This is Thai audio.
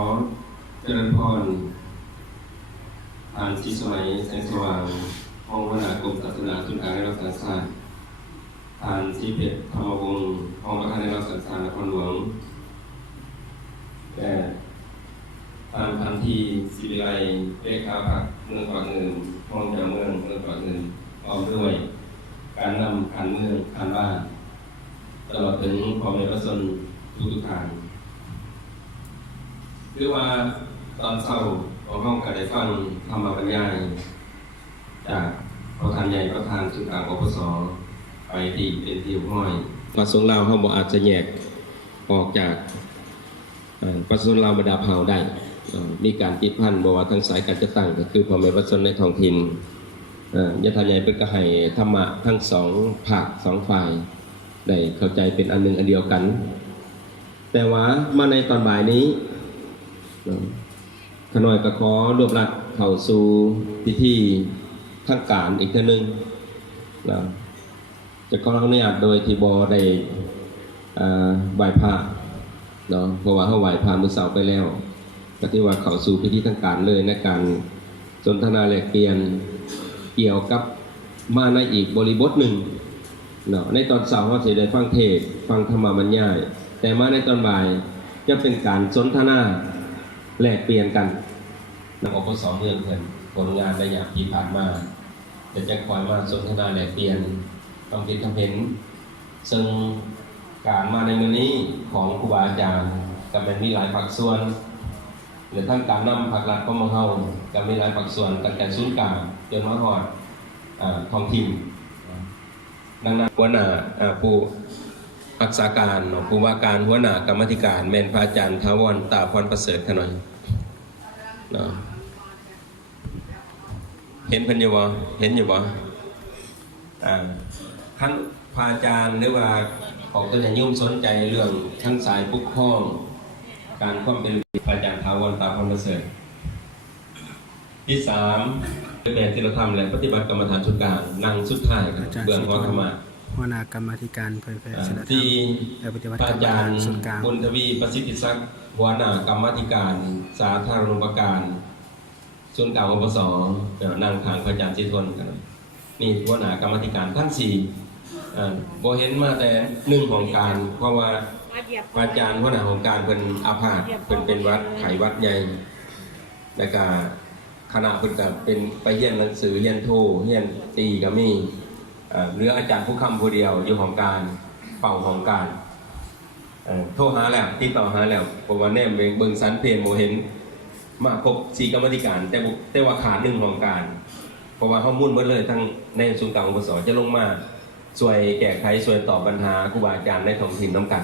ขอเจริญพรอ่านที่สมัยแสงสว่างห้องวรากรมศาสนาศูนย์กลางในรัฐสันสานอ่านที่เพชรธรรมวงศ์ห้องประธานในรัฐสันสานนครหลวงแต่อ่านพันทีศิริไลเลขาพักเมืองปากเงินห้องจำเมืองปากเงินพร้อมด้วยการนำขันเมืองขันบ้านตลอดถึงพ่อแม่พระสนทุกทางหรือว่าตอนเช้าของห้องก็ได้ฟังธรรมบรรยายจากประธานใหญ่ประธานสุดกลางอปสไปที่เป็นที่ห้อยประสงค์เราเขาบอกอาจจะแยกออกจากประสงค์เราบรรดาเผ่าได้มีการติดพันบอกว่าทั้งสายการจะตั้งก็คือพ่อแม่ประสงค์ในท้องถิ่นยะทานใหญ่เป็นกระไห้ธรรมะทั้งสองภาคสองฝ่ายได้เข้าใจเป็นอันหนึ่งอันเดียวกันแต่ว่ามาในตอนบ่ายนี้ขน่อยก็ขอรวบรัดเข้าสู่พิธีทางการอีกทีนึงจะขออนุญาตโดยที่บได้ไหว้พระเนาะเพราะว่าเขาไหว้พระมื้อเช้าไปแล้วก็ที่ว่าเข้าสู่พิธีทางการเลยในการสนทนาแลกเปลี่ยนเกี่ยวกับมาในอีกบริบทหนึ่งเนาะในตอนเช้าเขาจะได้ฟังเทศฟังธรรมบรรยายแต่มาในตอนบ่ายจะเป็นการสนทนาแลกเปลี่ยนกันนำอปสเมืองเพื่อนผลงานในอย่างที่ผ่านมาจะคอยมาสนทนาแลกเปลี่ยนความคิดความเห็นซึ่งการมาในมื้อนี้ของครูบาอาจารย์ก็เป็นมีหลายภาคส่วนหรือทั้งการนำภาครัฐเข้ามาเข้าก็มีหลายภาคส่วนตั้งแต่ศูนย์กลางจนมาฮอดท้องถิ่นดังนั้นหัวหน้าผู้รักษาการผู้ว่าการหัวหน้ากรรมธิการแม่นพระอาจารย์ถาวรตาพรประเสริฐขน่อยเนาะเห็นเพิ่นอยู่บ่เห็นอยู่บ่ทั้งพระอาจารย์หรือว่าของตัวอย่างยุ่งสนใจเรื่องทั้งสายปกครองการความเป็นพระอาจารย์ถาวรตาพรประเสริฐที่3เป็นแบบที่เราทำและปฏิบัติกรรมฐานชุดกลางนั่งสุดท้ายเบื้องหัวธรรมะหัวหน้ากรรมธิการเผยแพร่ศีลธรรม ที่ และปฏิบัติ พระ กรร อาม จารย์ ส่วนกลาง บุญทวีประสิทธิศักดิ์หัวหน้ากรรมธิการสาธารณูปการส่วนกลางอปสนั่งทางพระอาจารย์ชิทนกันนี่หัวหน้ากรรมธิการทั้ง4บ่เห็นมาแต่1ของการเพราะว่าพระอาจารย์หัวหน้าของการเพิ่นอาพาธเพิ่นเป็นวัดไขวัดใหญ่แล้วก็คณะเพิ่นก็เป็นไปเรียนหนังสือเรียนโทเรียนตรีก็มีเหลืออาจารย์ผู้ค้ำผู้เดียวอยู่ของการเป่าของการโทรหาแล้วติดต่อหาแล้วผมว่าแนมเบิ่งสันเพนโมเห็นมาครบ4กรรมธิการแต่ว่าขาด1ของการเพราะว่าข้อมูลหมดเลยทั้งในศูนย์กลางอปสจะลงมาช่วยแก้ไขช่วยตอบปัญหาครูบาอาจารย์ในท้องถิ่นน้ำกัน